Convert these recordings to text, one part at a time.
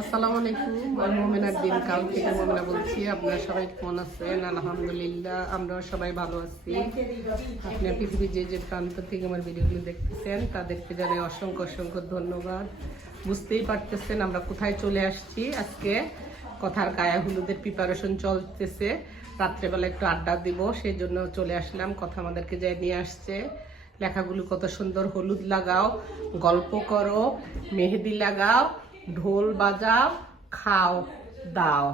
আসসালামু আলাইকুম, আমি মোমেনার দিন কাল থেকে মোমেনা বলছি, আপনারা সবাই কেমন আছেন? আলহামদুলিল্লাহ, আমরাও সবাই ভালো আছি। আপনার পৃথিবীর যে যে প্রান্ত থেকে আমার ভিডিওগুলো দেখতেছেন, তাদেরকে জানাই অসংখ্য অসংখ্য ধন্যবাদ। বুঝতেই পারতেছেন আমরা কোথায় চলে আসছি। আজকে কথার গায়ে হলুদের প্রিপারেশন চলতেছে। রাত্রেবেলা একটু আড্ডা দিব সেই জন্য চলে আসলাম। কথা আমাদেরকে যাই নিয়ে আসছে, লেখাগুলো কত সুন্দর হলুদ লাগাও, গল্প করো, মেহেদি লাগাও। ঢোল বাজাও, খাও, দাও।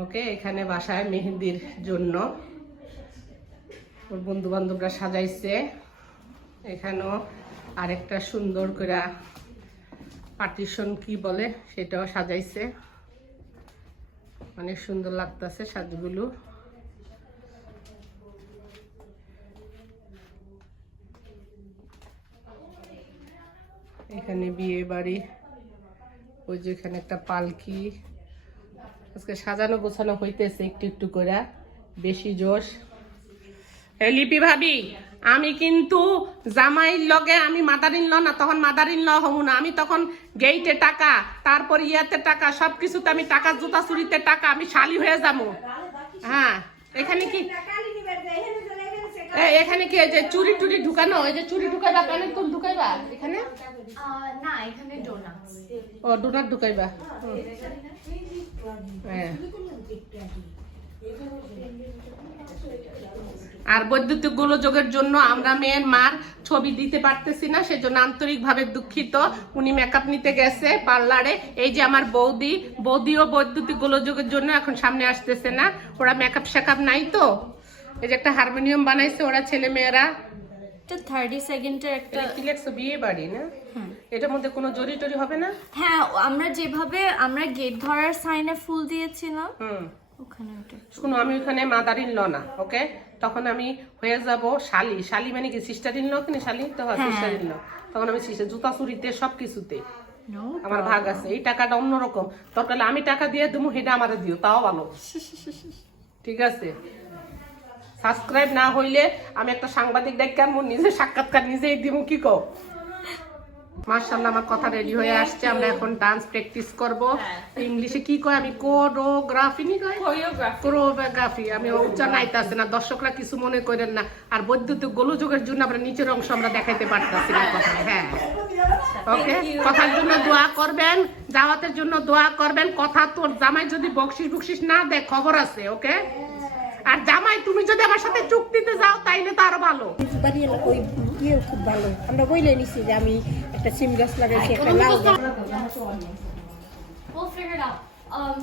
ওকে এখানে বাসায় মেহেদির জন্য ওর বন্ধু বান্ধবরা সাজাইছে। এখানেও আরেকটা সুন্দর করে পার্টিশন কি বলে সেটাও সাজাইছে। অনেক সুন্দর লাগতেছে সাজগুলো। এখানে বিয়ে বাড়ি ওই যে এখানে একটা পালকি। আজকে সাজানো গোছানো হইতেছে একটু একটু করে, বেশি জোশ। লিপি ভাবি, আমি কিন্তু জামাইর লগে আমি মাদারিন ল না, তখন মাদারিন ল হমু না। আমি তখন গেইটে টাকা, তারপর ইয়াতে টাকা সব কিছুতে আমি টাকা, জুতা চুরিতে টাকা, আমি শালি হয়ে যাব। হ্যাঁ এখানে কি এখানে কি এই যে চুরি টুরি ঢুকানো? এই যে চুরি ঢুকাইবা কানের তুল ঢুকাইবা এখানে? না এখানে ডোনাটস ও ডোনাট ঢুকাইবা। আর বৈদ্যুতিক গোলযোগের জন্য আমরা মেয়ের মার ছবি দিতে পারতেছি না সেজন্য আন্তরিকভাবে দুঃখিত। উনি মেকআপ নিতে গেছে পার্লারে। এই যে আমার বৌদি বৌদিও বৈদ্যুতিক গোলযোগের জন্য এখন সামনে আসতেছে না। ওরা মেকআপ শেকআপ নাই তো? এই যে একটা হারমোনিয়াম বানাইছে ওরা ছেলে মেয়েরা। এটা সেকেন্ডের একটা বিয়ে বাড়ি না? এটার মধ্যে কোনো জরি টরি হবে না? হ্যাঁ আমরা যেভাবে আমরা গেট ধরার সাইনে ফুল দিয়েছিলাম। হুম। ওখানে শুনো আমি ওখানে মাদার ইন ল না ওকে? তখন আমি হয়ে যাব শালি। শালি মানে কি সিস্টার ইন ল কিনা শালি? তো হ্যাঁ। সিস্টার ইন ল তখন আমি জুতা চুরিতে সব কিছুতে আমার ভাগ আছে। এই টাকাটা অন্যরকম। দরকার আমি টাকা দিয়ে দেবো সেটা আমারে দিও তাও ভালো। ঠিক আছে? সাবস্ক্রাইব না হইলে আমি একটা সাংবাদিক ডাক্তার মোর নিজে সাক্ষাৎকার নিজেই দিব কি কো মার্শাল্লাহ আমার কথা রেডি হয়ে আসছে আমরা এখন ডান্স প্র্যাকটিস করব। ইংলিশে কি কয় আমি? কোরিওগ্রাফি নি কয়? কোরিওগ্রাফি আমি উচ্চারণ আইতাছে না দর্শকরা কিছু মনে করেন না। আর বৈদ্যুতিক গোলযোগের জন্য আমরা নিচের অংশ আমরা দেখাইতে পারতাছি না কথা হ্যাঁ। ওকে কথার জন্য দোয়া করবেন দাওয়াতের জন্য দোয়া করবেন। কথা তোর জামাই যদি বকশিস বকশিস না দেয় খবর আছে ওকে আর জামাই তুমি যদি আমার সাথে চুক্তিতে যাও তাইলে তো আরও ভালো। ইয়ে খুব ভালো। আমরা বইলে নিছি যে আমি একটা সিম গাছ লাগাইছি একটা লাউ We'll figure it out. Um,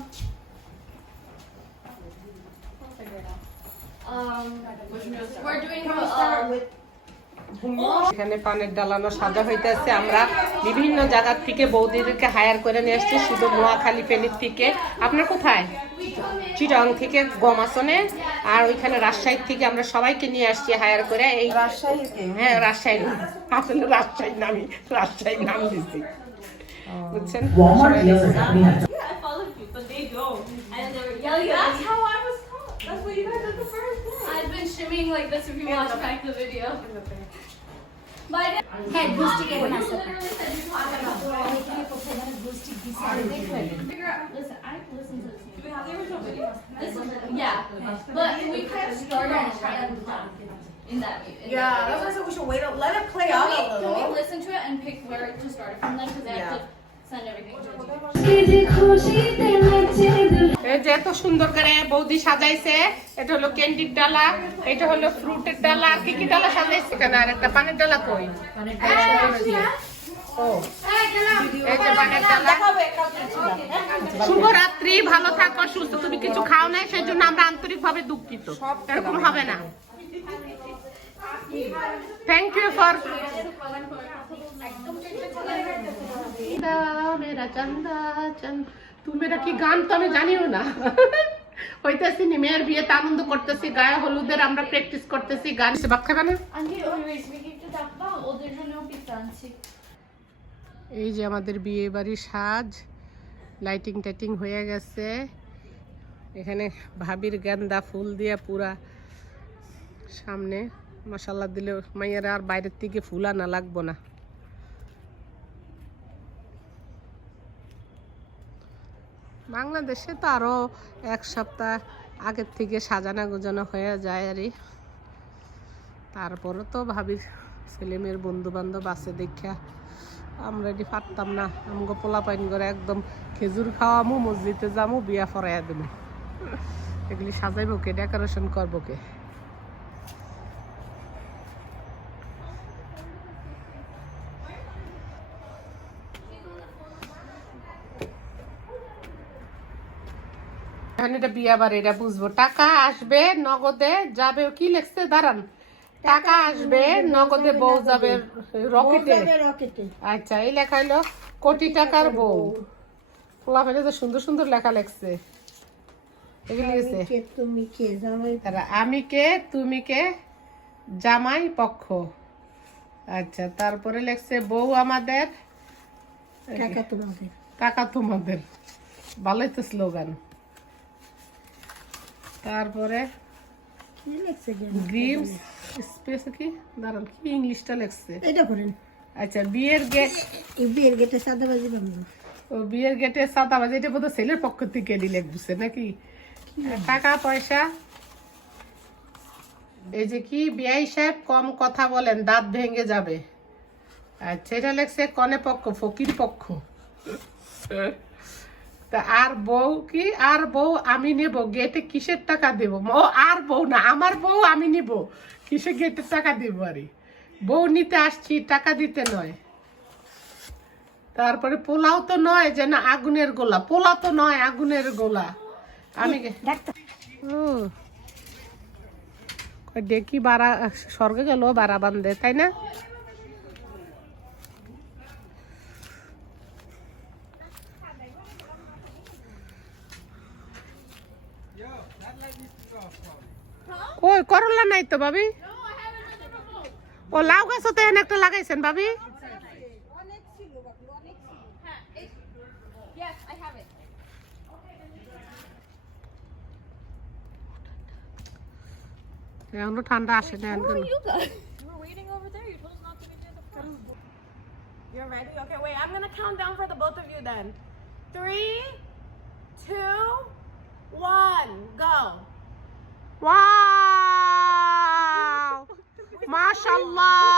we'll figure it out. Um, we're doing uh, এখানে পানের ডালানো সাজা হইতেছে। আমরা বিভিন্ন জায়গার থেকে বৌদিদেরকে হায়ার করে নিয়ে আসছি শুধু নোয়াখালী ফেনীর থেকে। আপনার কোথায়? চিটং থেকে গমাসনে আর ওইখানে রাজশাহী থেকে আমরা সবাইকে নিয়ে আসছি হায়ার করে এই রাজশাহী হ্যাঁ রাজশাহী আসলে রাজশাহী নামই রাজশাহীর নাম দিছি বুঝছেন I. That's I. What you guys did the first day. I've been shimmying like this if you watch back the video. I. হ্যাঁ গোষ্ঠী কেমন আছে literally said you Figure out. Listen, I listen to this. Yeah, but we kind of started and tried in that. In Yeah, that that's why I said we should wait. A, let it play Can out we, a little. can we listen to it and pick where to start from then? Because they have to send everything to you. এই যে এত সুন্দর করে বৌদি সাজাইছে এটা হলো ক্যান্ডির ডালা এটা হলো ফ্রুটের ডালা কি কি ডালা সাজাইছে কেন আর একটা পানের ডালা কই শুভরাত্রি ভালো থাকো, সুস্থ। তুমি কিছু খাও নাই সেই জন্য আমরা আন্তরিক ভাবে দুঃখিত। এরকম হবে না। Thank you for Chanda Chanda কি গান তো আমি জানিও না। হইতেছি নি, মেয়ের বিয়েতে আনন্দ করতেছি, গায়ে হলুদের আমরা প্র্যাকটিস করতেছি, গান সে না এই যে আমাদের বিয়ে বাড়ির সাজ লাইটিং টাইটিং হয়ে গেছে। এখানে ভাবির গেন্দা ফুল দিয়ে পুরা সামনে। মশাল্লা দিলে মাইয়ারা আর বাইরের থেকে ফুল আনা লাগবো না। বাংলাদেশে তো আরও এক সপ্তাহ আগের থেকে সাজানো গোজানো হয়ে যায় আরে তারপরে তো ভাবি ছেলে মেয়ের বন্ধু বান্ধব আছে, দেখা আমরা এটি পারতাম না। আমগো পোলা পাইন করে একদম খেজুর খাওয়ামু মসজিদে যামু, বিয়া ফরাইয়া দেবো এগুলি সাজাইবো কে ডেকোরেশন করব কে? এখন এটা বিয়া বাড়ি, এটা বুঝব। টাকা আসবে, নগদে, যাবে, কি লেখছে? দাঁড়ান। টাকা আসবে নগদে বউ যাবে রকেটে। আচ্ছা এই লেখা হলো কোটি টাকার বউ। পোলা ফেলে তো সুন্দর সুন্দর লেখা লেখছে। আমি কে তুমি কে জামাই পক্ষ? আচ্ছা তারপরে লেখছে বউ আমাদের। টাকা তোমাদের। ভালোই তো স্লোগান। তারপরে কি লেখছে গ্রিমস স্পেস কি? দাঁড়ান কি ইংলিশটা লেখছে? এটা করেন। আচ্ছা বিয়ের গেট বিয়ের গেটে সাদাবাজি বান্ধব ও বিয়ের গেটে সাদা বাজে এটা বোধহয় ছেলের পক্ষ থেকে ডিলেক বুঝছে নাকি? টাকা পয়সা? এই যে কি? বিআই সাহেব কম কথা বলেন দাঁত ভেঙে যাবে। আচ্ছা এটা লেখছে কনে পক্ষ ফকির পক্ষ। তা আর বউ কি? আর বউ আমি নেব। গেটে কিসের টাকা দেব? ও আর বউ না আমার বউ আমি নিব। কিসে গেটের টাকা দেব আরে? বউ নিতে আসছি টাকা দিতে নয়। তারপরে পোলাও তো নয় যে না আগুনের গোলা। পোলা তো নয় আগুনের গোলা। আমি দেখি বাড়া স্বর্গে গেল বাড়া বান্ধে তাই না? কই করলা নাই তো ভাবি ও লাউ গাছ তো একটা লাগাইছেন ভাবি. এখনও ঠান্ডা আসে না এখন guys? We're waiting over there. You told us not to be near the front. You're ready? Okay, wait. I'm gonna count down for the both of you then. Three, two, one, go. Wow! MashaAllah!